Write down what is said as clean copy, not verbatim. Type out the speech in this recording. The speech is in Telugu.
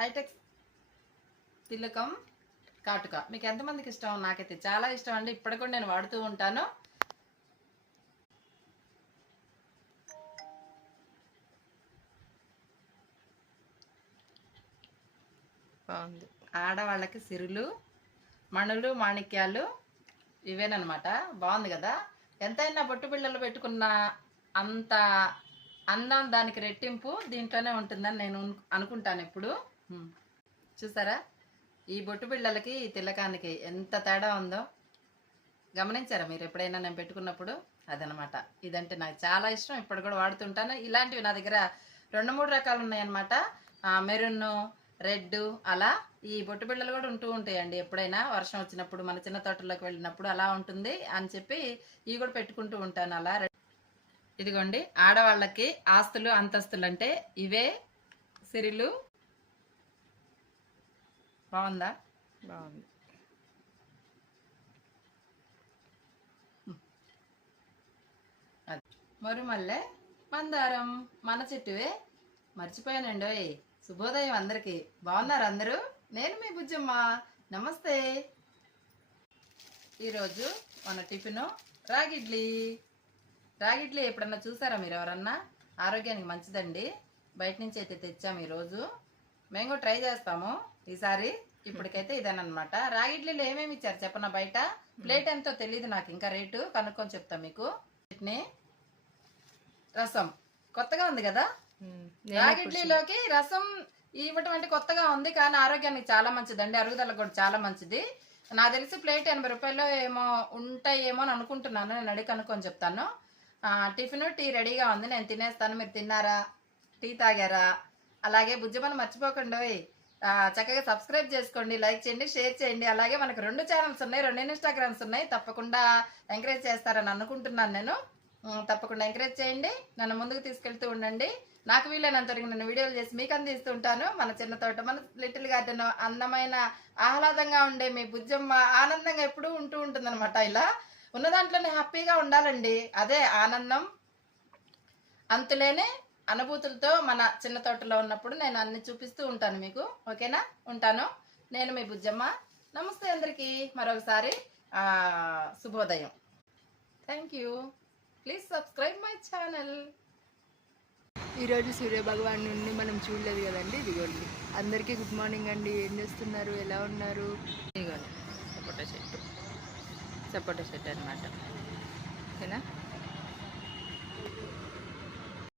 హైటెక్ తిలకం కాటుక మీకు ఎంతమందికి ఇష్టం? నాకైతే చాలా ఇష్టం అండి. ఇప్పటికి కూడా నేను వాడుతూ ఉంటాను. బాగుంది. ఆడవాళ్ళకి సిరులు, మణులు, మాణిక్యాలు ఇవేనమాట. బాగుంది కదా. ఎంతైనా బొట్టు బిళ్ళలు పెట్టుకున్న అంత అందం దానికి రెట్టింపు దీంట్లోనే ఉంటుందని నేను అనుకుంటాను ఎప్పుడు. చూసారా ఈ బొట్టు బిళ్ళలకి తిలకానికి ఎంత తేడా ఉందో గమనించారా మీరు ఎప్పుడైనా నేను పెట్టుకున్నప్పుడు? అదనమాట. ఇదంటే నాకు చాలా ఇష్టం, ఇప్పుడు కూడా వాడుతుంటాను. ఇలాంటివి నా దగ్గర 2-3 రకాలు ఉన్నాయన్నమాట. మెరూన్, రెడ్, అలా ఈ బొట్టు బిళ్ళలు కూడా ఉంటూ ఉంటాయండి. ఎప్పుడైనా వర్షం వచ్చినప్పుడు మన చిన్న తోటలోకి వెళ్ళినప్పుడు అలా ఉంటుంది అని చెప్పి ఇవి కూడా పెట్టుకుంటూ ఉంటాను అలా. ఇదిగోండి ఆడవాళ్ళకి ఆస్తులు అంతస్తులు అంటే ఇవే సిరిలు. బాగుందా? బాగుంది. మరుమల్లె, మందారం మన చెట్టువే. మర్చిపోయానండి. శుభోదయం అందరికి. బాగున్నారు అందరూ? నేను మీ బుజ్జమ్మ. నమస్తే. ఈరోజు మన టిఫిన్ రాగిడ్లీ. రాగిడ్లీ ఎప్పుడన్నా చూసారా మీరు ఎవరన్నా? ఆరోగ్యానికి మంచిదండి. బయట నుంచి అయితే తెచ్చాము ఈరోజు. మేము కూడా ట్రై చేస్తాము ఈసారి. ఇప్పటికైతే ఇదేనమాట. రాగిడ్లీలో ఏమేమి ఇచ్చారు చెప్పనా? బయట ప్లేట్ ఎంతో తెలియదు నాకు, ఇంకా రేటు కనుక్కొని చెప్తా మీకు. చట్నీ, రసం కొత్తగా ఉంది కదా. రాగిడ్లీలోకి రసం ఇవ్వటం అంటే కొత్తగా ఉంది, కానీ ఆరోగ్యానికి చాలా మంచిదండి. అరుగుదలకు కూడా చాలా మంచిది. నాకు తెలిసి ప్లేట్ 80 రూపాయలు ఏమో ఉంటాయేమో అని అనుకుంటున్నాను. నేను అడిగి కనుక్కొని చెప్తాను. టిఫిన్, టీ రెడీగా ఉంది, నేను తినేస్తాను. మీరు తిన్నారా? టీ తాగారా? అలాగే బుజ్జమని మర్చిపోకండి. చక్కగా సబ్స్క్రైబ్ చేసుకోండి, లైక్ చేయండి, షేర్ చేయండి. అలాగే మనకు 2 ఛానల్స్ ఉన్నాయి, 2 ఇన్స్టాగ్రామ్స్ ఉన్నాయి. తప్పకుండా ఎంకరేజ్ చేస్తారని అనుకుంటున్నాను నేను. తప్పకుండా ఎంకరేజ్ చేయండి, నన్ను ముందుకు తీసుకెళ్తూ ఉండండి. నాకు వీలైనంత నేను వీడియోలు చేసి మీకు అందిస్తూ ఉంటాను. మన చిన్న తోట, మన లిటిల్ గార్డెన్, అందమైన ఆహ్లాదంగా ఉండే మీ బుజ్జమ్మ ఆనందంగా ఎప్పుడూ ఉంటూ ఉంటుందన్నమాట. ఇలా ఉన్న దాంట్లోనే హ్యాపీగా ఉండాలండి. అదే ఆనందం. అంతులేని అనుభూతులతో మన చిన్న తోటలో ఉన్నప్పుడు నేను అన్ని చూపిస్తూ ఉంటాను మీకు. ఓకేనా? ఉంటాను. నేను మీ బుజ్జమ్మ. నమస్తే అందరికీ. మరొకసారి శుభోదయం. Thank you. Please subscribe my channel. ఈరోజు సూర్యభగవాన్ నుండి మనం చూడలేదు కదండి. ఇదిగోండి అందరికీ గుడ్ మార్నింగ్ అండి. ఏం చేస్తున్నారు? ఎలా ఉన్నారు? ఇదిగోండి సపోటా చెట్టు అనమాట. ఓకేనా?